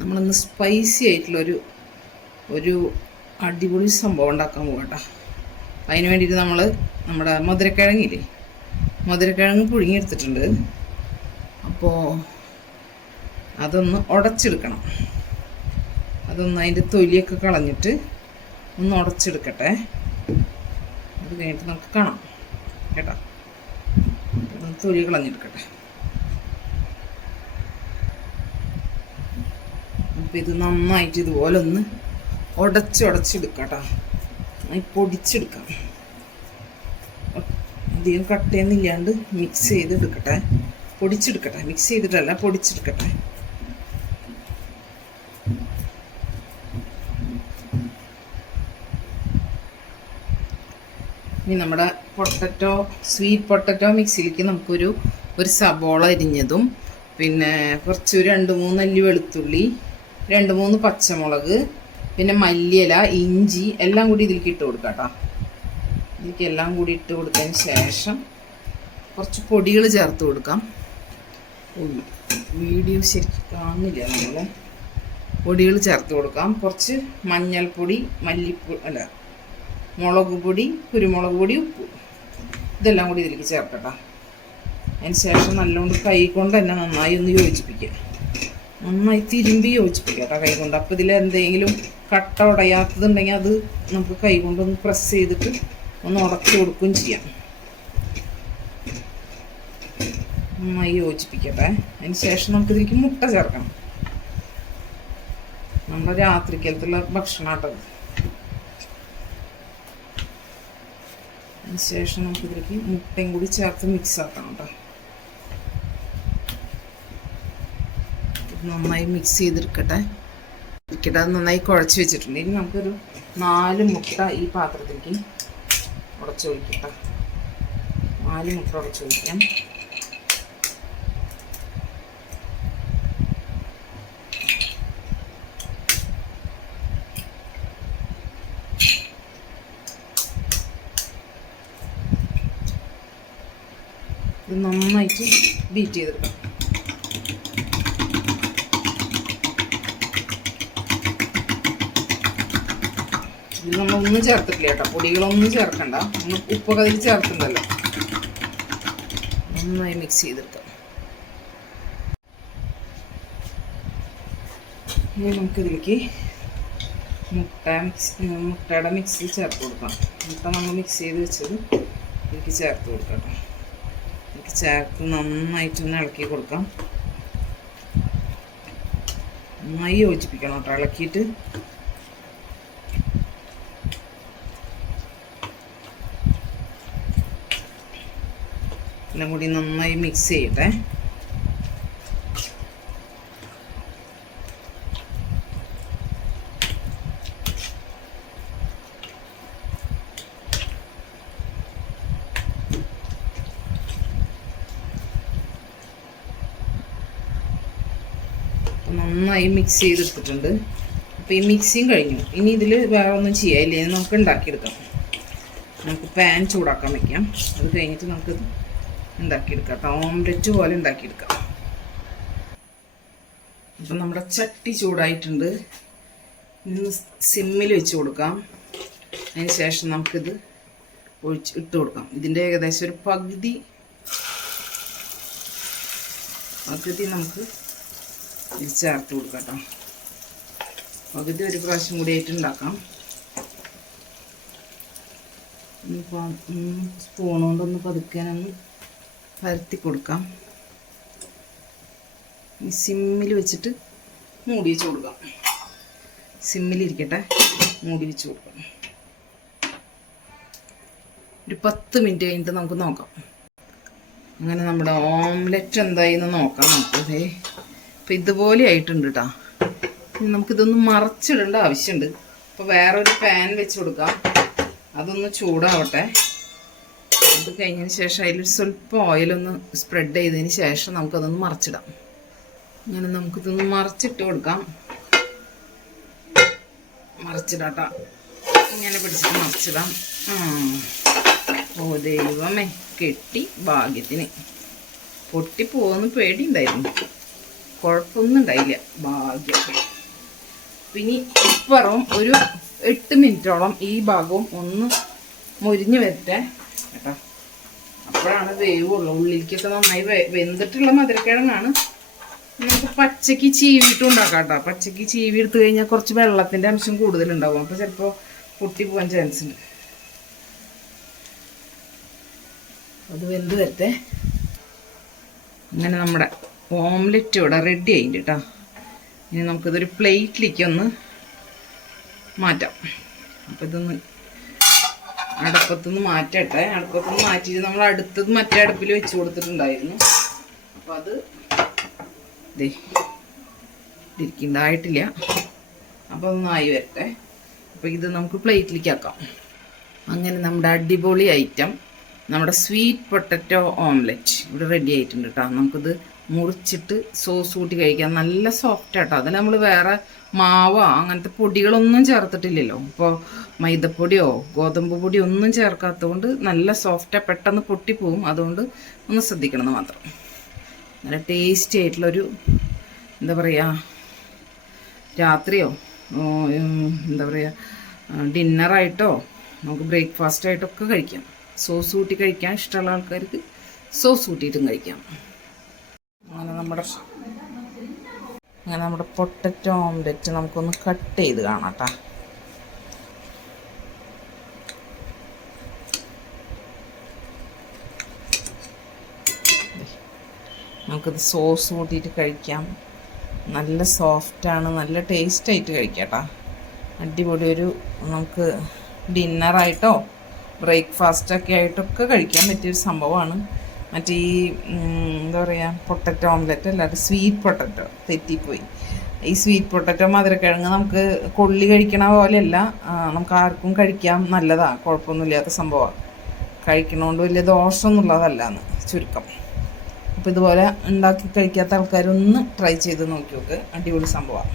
നമ്മളൊന്ന് സ്പൈസി ആയിട്ടുള്ളൊരു ഒരു അടിപൊളി സംഭവം ഉണ്ടാക്കാൻ പോകട്ടോ. അതിന് വേണ്ടിയിട്ട് നമ്മൾ നമ്മുടെ മധുരക്കിഴങ്ങില്ലേ, മധുരക്കിഴങ്ങ് പുഴുങ്ങിയെടുത്തിട്ടുണ്ട്. അപ്പോൾ അതൊന്ന് ഉടച്ചെടുക്കണം. അതൊന്ന് അതിൻ്റെ തൊലിയൊക്കെ കളഞ്ഞിട്ട് ഒന്ന് ഉടച്ചെടുക്കട്ടെ. അത് കഴിഞ്ഞിട്ട് നമുക്ക് കാണാം കേട്ടോ. അതൊന്ന് തൊലി കളഞ്ഞെടുക്കട്ടെ. അപ്പോൾ ഇത് നന്നായിട്ട് ഇതുപോലെ ഒന്ന് ഉടച്ചെടുക്കാം കേട്ടോ. നന്നായി പൊടിച്ചെടുക്കാം. അധികം കട്ടയൊന്നുമില്ലാണ്ട് മിക്സ് ചെയ്തെടുക്കട്ടെ. പൊടിച്ചെടുക്കട്ടെ, മിക്സ് ചെയ്തിട്ടല്ല, പൊടിച്ചെടുക്കട്ടെ. ഇനി നമ്മുടെ സ്വീറ്റ് പൊട്ടറ്റോ മിക്സിയിലേക്ക് നമുക്കൊരു സബോള അരിഞ്ഞതും, പിന്നെ കുറച്ച് 2-3 അല്ലി വെളുത്തുള്ളി, 2-3 പച്ചമുളക്, പിന്നെ മല്ലിയില, ഇഞ്ചി എല്ലാം കൂടി ഇതിലേക്ക് ഇട്ട് കൊടുക്കാം കേട്ടോ. ഇതിലേക്ക് എല്ലാം കൂടി ഇട്ട് കൊടുത്തതിന് ശേഷം കുറച്ച് പൊടികൾ ചേർത്ത് കൊടുക്കാം. വീഡിയോ ശരിക്കും കാണുന്നില്ല. നമ്മൾ പൊടികൾ ചേർത്ത് കൊടുക്കാം. കുറച്ച് മഞ്ഞൾപ്പൊടി, മുളക് പൊടി, കുരുമുളക് പൊടി, ഉപ്പ്, ഇതെല്ലാം കൂടി ഇതിലേക്ക് ചേർക്കട്ടോ. അതിന് ശേഷം നല്ലോണം കൈ കൊണ്ട് തന്നെ നന്നായി ഒന്ന് യോജിപ്പിക്കുക. നന്നായി തിരുമ്പി യോജിപ്പിക്കുക കേട്ടോ കൈ കൊണ്ട്. അപ്പോൾ ഇതിൽ എന്തെങ്കിലും കട്ട ഉടയാത്തതുണ്ടെങ്കിൽ അത് നമുക്ക് കൈ കൊണ്ടൊന്ന് പ്രസ് ചെയ്തിട്ട് ഒന്ന് ഉടച്ചു കൊടുക്കുകയും ചെയ്യാം. നന്നായി യോജിപ്പിക്കട്ടെ. അതിന് ശേഷം നമുക്കിതിലേക്ക് മുട്ട ചേർക്കണം. നമ്മുടെ രാത്രിക്കലത്തുള്ള ഭക്ഷണമാട്ടത്. അതിന് ശേഷം നമുക്കിതിലേക്ക് മുട്ടയും കൂടി ചേർത്ത് മിക്സ് ആക്കണം കേട്ടോ. നന്നായി മിക്സ് ചെയ്തെടുക്കട്ടെ. അത് നന്നായി കുഴച്ച് വെച്ചിട്ടുണ്ട്. ഇനി നമുക്കൊരു 4 മുട്ട ഈ പാത്രത്തിലേക്ക് ഉടച്ചൊഴിക്കട്ടെ. 4 മുട്ട ഉടച്ചൊഴിക്കാം. ഇത് നന്നായിട്ട് ബീറ്റ് ചെയ്തെടുക്കാം. ഇത് നമ്മളൊന്നും ചേർത്തിട്ടില്ല കേട്ടോ. പൊടികളൊന്നും ചേർക്കണ്ട. നമ്മൾ ഉപ്പൊക്കെ അതിൽ ചേർക്കുന്നുണ്ടല്ലോ. നന്നായി മിക്സ് ചെയ്തെടുക്കാം. ഇനി നമുക്കിതിലേക്ക് മുട്ടയുടെ മിക്സ് ചേർത്ത് കൊടുക്കാം. മുട്ട നമ്മൾ മിക്സ് ചെയ്ത് വെച്ചത് ഇതിലേക്ക് ചേർത്ത് കൊടുക്കാം കേട്ടോ. ഇതിലേക്ക് ചേർത്ത് നന്നായിട്ടൊന്ന് ഇളക്കി കൊടുക്കാം. നന്നായി യോജിപ്പിക്കണം കേട്ടോ. ഇളക്കിയിട്ട് എല്ലാം കൂടി നന്നായി മിക്സ് ചെയ്യട്ടെ. നന്നായി മിക്സ് ചെയ്തെടുത്തിട്ടുണ്ട്. അപ്പോൾ ഈ മിക്സിങ് കഴിഞ്ഞു. ഇനി ഇതിൽ വേറെ ഒന്നും ചെയ്യാനില്ല. ഇനി നമുക്ക് ഉണ്ടാക്കിയെടുക്കാം. നമുക്ക് പാൻ ചൂടാക്കാൻ വയ്ക്കാം. അത് കഴിഞ്ഞിട്ട് നമുക്കിത് ഉണ്ടാക്കിയെടുക്കാം കേട്ടോ. ഓംലെറ്റ് പോലെ ഉണ്ടാക്കിയെടുക്കാം. അപ്പം നമ്മുടെ ചട്ടി ചൂടായിട്ടുണ്ട്. ഇന്ന് സിമ്മിൽ വെച്ച് കൊടുക്കാം. അതിന് ശേഷം നമുക്കിത് ഇട്ട് കൊടുക്കാം. ഇതിൻ്റെ ഏകദേശം ഒരു പകുതി നമുക്ക് ഇത് ചേർത്ത് കൊടുക്കാം കേട്ടോ. പകുതി ഒരു പ്രാവശ്യം കൂടി ആയിട്ട് ഉണ്ടാക്കാം. ഇനിയിപ്പോൾ സ്പൂൺ കൊണ്ടൊന്ന് പതുക്കാനൊന്ന് പരത്തി കൊടുക്കാം. ഈ സിമ്മിൽ വെച്ചിട്ട് മൂടി വെച്ച് കൊടുക്കാം. സിമ്മിലിരിക്കട്ടെ, മൂടി വെച്ച് കൊടുക്കാം. ഒരു 10 മിനിറ്റ് കഴിഞ്ഞിട്ട് നമുക്ക് നോക്കാം. അങ്ങനെ നമ്മുടെ ഓംലെറ്റ് എന്തായിന്ന് നോക്കാം നമുക്ക്. അപ്പം ഇതുപോലെ ആയിട്ടുണ്ട് കേട്ടോ. ഇനി നമുക്കിതൊന്ന് മറച്ചിടേണ്ട ആവശ്യമുണ്ട്. അപ്പോൾ വേറൊരു പാൻ വെച്ച് കൊടുക്കാം. അതൊന്ന് ചൂടാവട്ടെ. അത് കഴിഞ്ഞതിന് ശേഷം അതിൽ സ്വല്പം ഓയിലൊന്ന് സ്പ്രെഡ് ചെയ്തതിന് ശേഷം നമുക്കതൊന്ന് മറച്ചിടാം. അങ്ങനെ നമുക്കിതൊന്ന് മറച്ചിട്ട് കൊടുക്കാം. മറച്ചിടാട്ടോ. ഇങ്ങനെ പിടിച്ചിട്ട് മറച്ചിടാം. ഓ ദൈവമേ, കെട്ടി ഭാഗ്യത്തിന്. പൊട്ടിപ്പോകുന്ന പേടിയുണ്ടായിരുന്നു. കുഴപ്പമൊന്നും ഉണ്ടായില്ല, ഭാഗ്യം. പിന്നെ ഇപ്പുറം ഒരു 8 മിനിറ്റോളം ഈ ഭാഗവും ഒന്ന് മുരിഞ്ഞ് വരട്ടെ കേട്ടോ. അപ്പോഴാണ് വേവുള്ളൂ. ഉള്ളിലേക്കൊക്കെ നന്നായി വെന്തിട്ടുള്ള മധുരക്കിഴങ്ങാണ്. നമുക്ക് പച്ചക്ക് ചീവിയിട്ട് ഉണ്ടാക്കാം കേട്ടോ. പച്ചക്ക് ചീവി എടുത്തു കഴിഞ്ഞാൽ കുറച്ച് വെള്ളത്തിൻ്റെ അംശം കൂടുതലുണ്ടാവും, അപ്പോൾ ചിലപ്പോൾ പൊട്ടി പോകാൻ ചാൻസ് ഉണ്ട്. അത് വെന്ത് വരട്ടെ. അങ്ങനെ നമ്മുടെ ഓംലെറ്റ് ഇവിടെ റെഡി ആയിട്ടുണ്ട് കേട്ടോ. ഇനി നമുക്കിതൊരു പ്ലേറ്റിലേക്ക് ഒന്ന് മാറ്റാം. അപ്പോൾ ഇതൊന്ന് അടുപ്പത്തുനിന്ന് മാറ്റട്ടെ. അടുപ്പത്തുനിന്ന് മാറ്റിയിട്ട് നമ്മൾ അടുത്തത് മറ്റേ അടുപ്പിൽ വെച്ച് കൊടുത്തിട്ടുണ്ടായിരുന്നു. അപ്പോൾ അത് ഇരിക്കുന്നതായിട്ടില്ല. അപ്പോൾ അതൊന്നായി വരട്ടെ. അപ്പോൾ ഇത് നമുക്ക് പ്ലേറ്റിലേക്ക് ആക്കാം. അങ്ങനെ നമ്മുടെ അടിപൊളി ഐറ്റം, നമ്മുടെ സ്വീറ്റ് പൊട്ടറ്റോ ഓംലെറ്റ് ഇവിടെ റെഡി ആയിട്ടുണ്ട് കേട്ടോ. നമുക്കിത് മുറിച്ചിട്ട് സോസ് കൂട്ടി കഴിക്കാം. നല്ല സോഫ്റ്റ് ആട്ടോ. അതിൽ നമ്മൾ വേറെ മാവോ അങ്ങനത്തെ പൊടികളൊന്നും ചേർത്തിട്ടില്ലല്ലോ. ഇപ്പോൾ മൈദപ്പൊടിയോ ഗോതമ്പ് പൊടിയോ ഒന്നും ചേർക്കാത്തതുകൊണ്ട് നല്ല സോഫ്റ്റാണ്, പെട്ടെന്ന് പൊട്ടിപ്പോവും. അതുകൊണ്ട് ഒന്ന് ശ്രദ്ധിക്കണമെന്ന് മാത്രം. നല്ല ടേസ്റ്റി ആയിട്ടുള്ളൊരു എന്താ പറയുക, രാത്രിയോ എന്താ പറയുക ഡിന്നറായിട്ടോ നമുക്ക് ബ്രേക്ക്ഫാസ്റ്റായിട്ടൊക്കെ കഴിക്കാം. സോസ് കൂട്ടി കഴിക്കാൻ ഇഷ്ടമുള്ള ആൾക്കാർക്ക് സോസ് കൂട്ടിയിട്ടും കഴിക്കാം. അങ്ങനെ നമ്മുടെ പൊട്ടറ്റോ ഓംലെറ്റ് നമുക്കൊന്ന് കട്ട് ചെയ്ത് കാണാം കേട്ടോ. നമുക്കിത് സോസ് കൂട്ടിയിട്ട് കഴിക്കാം. നല്ല സോഫ്റ്റാണ്, നല്ല ടേസ്റ്റായിട്ട് കഴിക്കാം കേട്ടോ. അടിപൊളി ഒരു നമുക്ക് ഡിന്നറായിട്ടോ ബ്രേക്ക്ഫാസ്റ്റൊക്കെ ആയിട്ടൊക്കെ കഴിക്കാൻ പറ്റിയൊരു സംഭവമാണ്. മറ്റേ ഈ എന്താ പറയുക പൊട്ടറ്റോ ഓംലെറ്റ് അല്ലാതെ സ്വീറ്റ് പൊട്ടറ്റോ തെറ്റിപ്പോയി. ഈ സ്വീറ്റ് പൊട്ടറ്റോ മധുരക്കിഴങ്ങ് നമുക്ക് കൊള്ളി കഴിക്കണ പോലെയല്ല, നമുക്ക് ആർക്കും കഴിക്കാം, നല്ലതാണ്, കുഴപ്പമൊന്നുമില്ലാത്ത സംഭവമാണ്. കഴിക്കണോണ്ട് വലിയ ദോഷമൊന്നുമുള്ളതല്ലാന്ന് ചുരുക്കം. അപ്പോൾ ഇതുപോലെ ഉണ്ടാക്കി കഴിക്കാത്ത ആൾക്കാരൊന്ന് ട്രൈ ചെയ്ത് നോക്കി നോക്ക്, അടിപൊളി സംഭവമാണ്.